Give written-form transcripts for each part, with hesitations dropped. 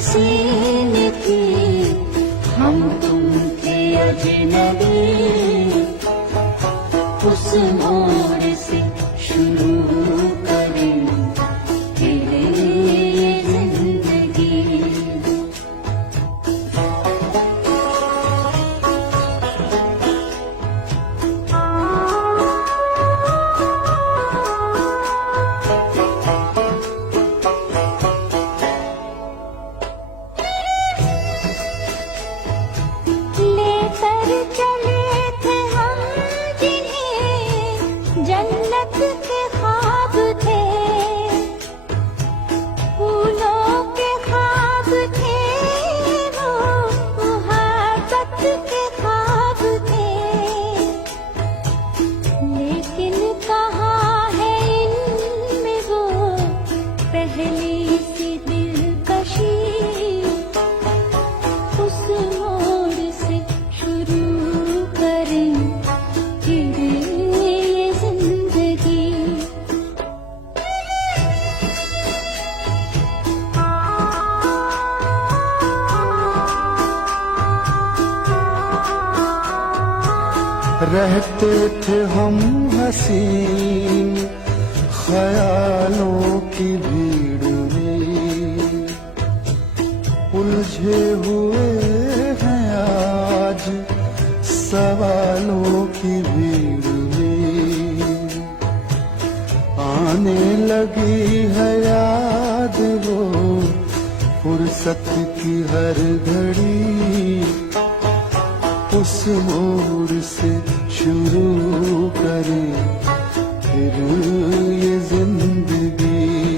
हसीन थी, हम तुम थे अजनबी। उस मोड़ से शुरू करें फिर ये जिंदगी। लेकर चले थे हम जिन्हें जन्नत के ख्वाब थे, फूलों के ख्वाब थे वो, मुहब्बत के ख्वाब थे। लेकिन कहाँ है इनमें वो पहली सी दिलकशी। उस मोड़ से शुरू करें फिर ये जिंदगी। रहते थे हम हसीन ख्यालों की भीड़ में, उलझे हुए हैं आज सवालों की भीड़ में। आने लगी है याद वो फुर्सत की हर घड़ी। उस मोड़ से शुरू करें फिर ये जिंदगी।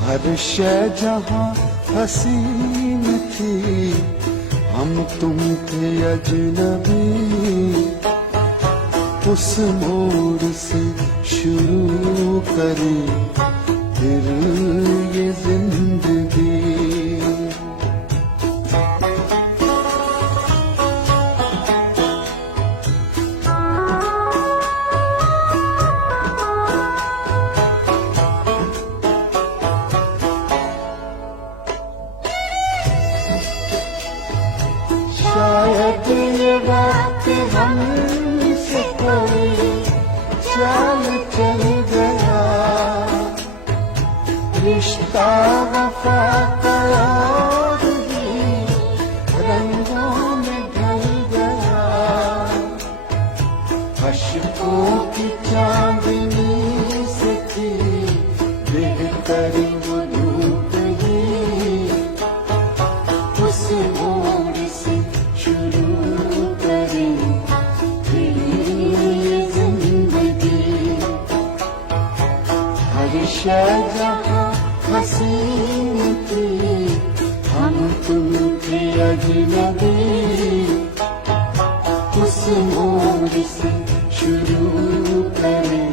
हर शय जहां हसीन थी, हम तुम थे अजनबी। उस मोड़ से शुरू करें फिर ये जिंदगी। शायद ये वक्त हमसे कोई चाल चल गया, रिश्ता वफा का और भी रंगों में ढल गया। अश्कों की चांदनी से थी बेहतर वो धूप ही। उस मोड़ से शुरू करें फिर ये जिंदगी। हर शय जहां हसीन थी, हम तुम थे अजनबी। उस मोड़ से शुरू करें